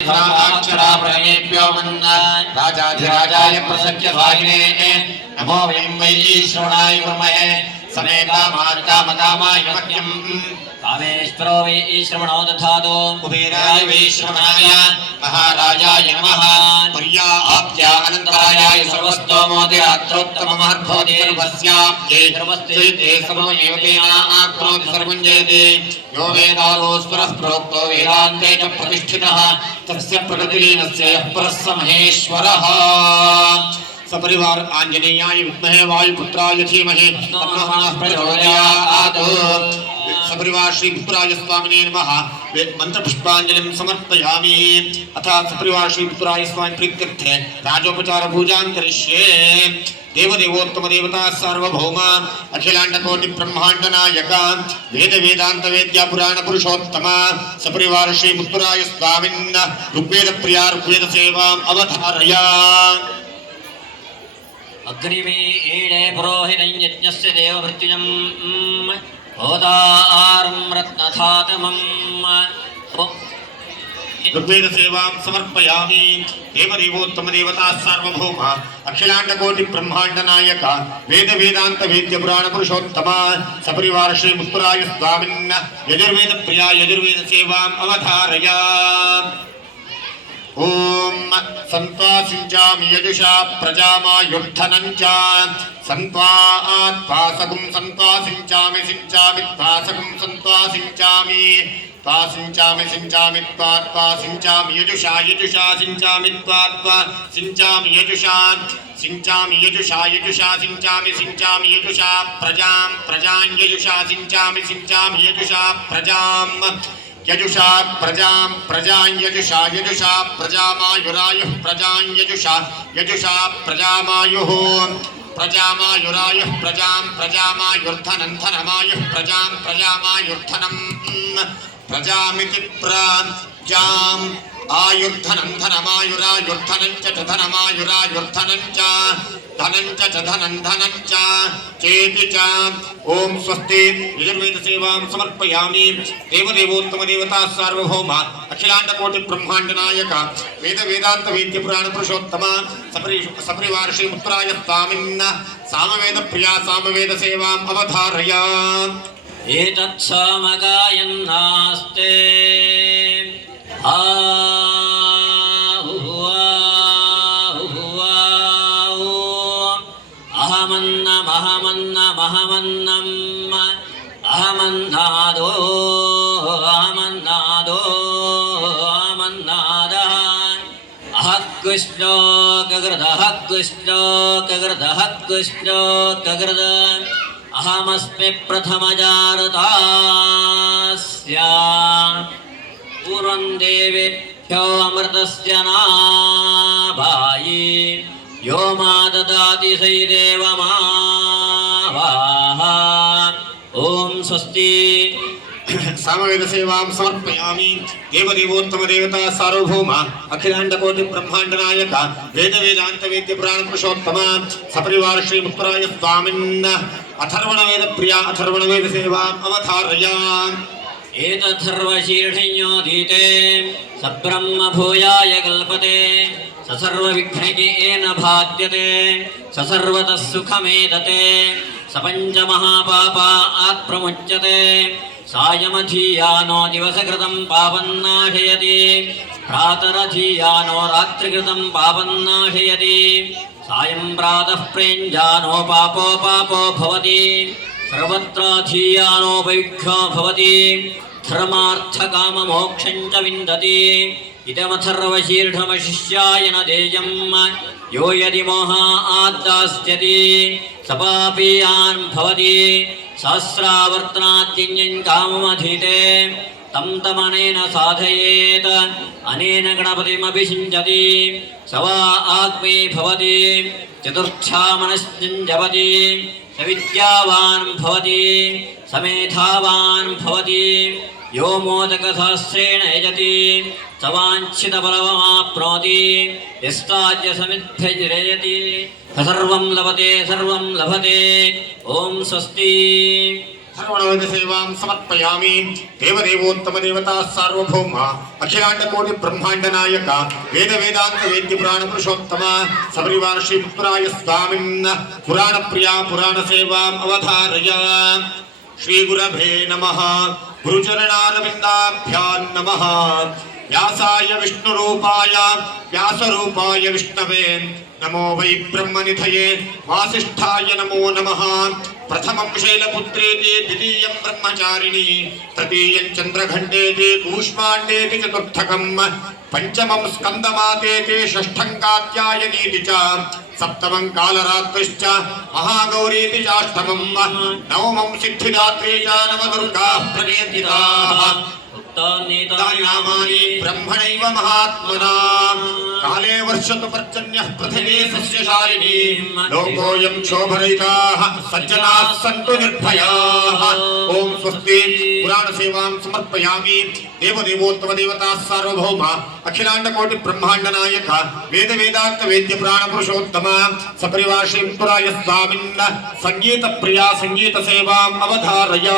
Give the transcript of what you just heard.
अक्षराप्रणेभ्यो मन्न राजाधिराजाय प्रसख्य स्वाहिने नमो वयं वै श्रवणाय कुर्महे समेता मार्कामकामाय मह्यम् कामेश्वरो वै श्रवणो दधातु कुबेराय वै श्रवणाय महाराजाय नमः पर्याप्त्य अनन्तरायाय सर्वस्तोमोदिरात्रोत्तममहद्भवति सर्वस्याप्त्यै सर्वस्ते ते सममेव तेनाप्नोति सर्वं जयते यो वेदालोस्वरः प्रोक्तो वेदान्ते च प्रतिष्ठितः तस्य प्रकृतिलीनस्य यः परः स महेश्वरः सपरिवार आंजनेयाय विद्महे वायुपुत्राय धीमहि तन्नो हनुः प्रचोदयात् सपरिवार श्री पुत्राय स्वामिने नमः मंत्र पुष्पांजलिं समर्पयामि अथ सपरिवार श्री पुत्राय स्वामी प्रीत्यर्थे राजोपचार पूजां करिष्ये देवदेवोत्तम देवता सार्वभौम अखिलांड कोटि ब्रह्मांड नायक वेद वेदांत वेद्या पुराण पुरुषोत्तम सपरिवार श्री पुत्राय स्वामिन् ऋग्वेद प्रिया ऋग्वेद सेवां अवधारया अग्निमीडे पुरोहितं यज्ञस्य देवभृत्युजं होदारं रत्नधातमम् ऋग्वेद सेवां समर्पयामि देवदेवोत्तम देवता सार्वभौम अखिलांड कोटि ब्रह्मांड नायक वेद वेदांत वेद्य पुराण पुरुषोत्तम सपरिवार श्री मुत्तराय स्वामिन् यजुर्वेद प्रिया यजुर्वेद सेवां अवधारया ओम संत्वासिंचामि यजुषा प्रजामायुद्धनं च संत्वात्पासकुं संत्वासिंचामि सिंचामि त्वासकुं संत्वासिंचामि त्वासिंचामि सिंचामि त्वात्पासिंचामि यजुषा यजुषा सिंचामि त्वात्पा सिंचामि यजुषा सिंचामि यजुषा यजुषा सिंचामि सिंचामि यजुषा प्रजां प्रजां यजुषा सिंचामि सिंचामि यजुषा प्रजां यजुषा प्रजां प्रजां यजुषा यजुषा प्रजामायुरायुः प्रजां यजुषा यजुषा प्रजामायुः प्रजामायुरायुः प्रजां प्रजामायुर्धनं धनमायुः प्रजां प्रजामायुर्धनं प्रजामिति प्रजाम् आयुर्धनं धनमायुरायुर्धनं च धनमायुरायुर्धनं च धनं च धनं धनं च चेति च ओम स्वस्ति यजुर्वेद सेवां समर्पयामि देवदेवोत्तम देवता सार्वभौम अखिलांड कोटि ब्रह्मांड नायक वेद वेदांत वेद्य पुराण पुरुषोत्तम सपरिवार श्री मुत्तराय स्वामिन् सामवेद प्रिया सामवेद सेवां अवधारया एतत् सामगायन्नास्ते अहमन्नादो कृष्णो कगृद अहमस्मि प्रथमजारतास्य पूर्वं देवेभ्यो अमृतस्य नाभायि यो मा ददाति सैदेव मावाः ओम स्वस्ति सामवेद सेवां समर्पयामि देवदेवोत्तम देवता सार्वभौम अखिलांड कोटि ब्रह्मांड नायक वेद वेदांत वेद्य पुराण पुरुषोत्तम सपरिवार श्री मुत्तराय स्वामिन् अथर्वण वेद प्रिया अथर्वण वेद सेवां अवधारया एतद्धर्वशीर्षयोदीते सब्रह्म भूयाय कल्पते ससर्वविघ्नैकेन भाद्यते ससर्वतः सुखमेदते सपञ्च महापापात् प्रमुच्यते सायमधीयानो दिवसकृतं पापन्नाशयति प्रातरधीयानो रात्रिकृतं पापन्नाशयति सायं प्रातः प्रेञ्जानो पापो पापो भवति सर्वत्राधीयानो वैघ्यो भवति धर्मार्थकाममोक्षं च विन्दति इदमथर्वशीर्षमशिष्याय न देयम् यो यदि मोहाद्दास्यति सपापीयान् भवति सहस्रावर्तनाद्यञ्जं काममधीते तं तमनेन साधयेत् अनेन गणपतिमभिषिञ्चति स वा आग्मे भवति चतुर्थ्यामनश्चं जपति सविद्यावान् भवति समेधावान् भवति यो मोदकसहस्रेण यजति स वाञ्छितफलमाप्नोति यस्ताद्य समिद्धयति सर्वं लभते ओम स्वस्ति अथर्वणवेदसेवां समर्पयामि। देवदेवोत्तम देवता सार्वभौम अखिलांडकोटि ब्रह्मांड नायक वेद वेदांत वेद्य पुराण पुरुषोत्तम सपरिवार श्री पुत्राय स्वामिन् पुराण प्रिया पुराण सेवाम् अवधारय। श्री गुरवे नमः। गुरुचरणारविन्दाभ्यां नमः। व्यासाय विष्णुरूपाय व्यासरूपाय विष्णवे नमो वै ब्रह्मनिधये वासिष्ठाय नमो नमः। प्रथमं शैलपुत्रेति द्वितीयं ब्रह्मचारिणी तृतीयं चन्द्रघण्टेति कूष्माण्डेति चतुर्थकं पंचमं स्कन्दमातेति षष्ठं कात्यायनीति च सप्तमं कालरात्रिश्च महागौरीति चाष्टमं नवमं सिद्धिदात्री च नवदुर्गाः प्रकीर्तिताः। नामानि ब्रह्मणैव महात्मना काले वर्षतु पर्जन्यः पृथिवी सस्यशालिनी लोकोऽयं क्षोभरहिताः सज्जनाः सन्तु निर्भयाः। ओम स्वस्ति। पुराण सेवां समर्पयामि। देवदेवोत्तम देवता सार्वभौम अखिलांडकोटि ब्रह्मांड नायक वेद वेदांत वेद्य पुराण पुरुषोत्तम सपरिवार श्री पुराय स्वामिन् संगीत प्रिया संगीत सेवाम् अवधारय।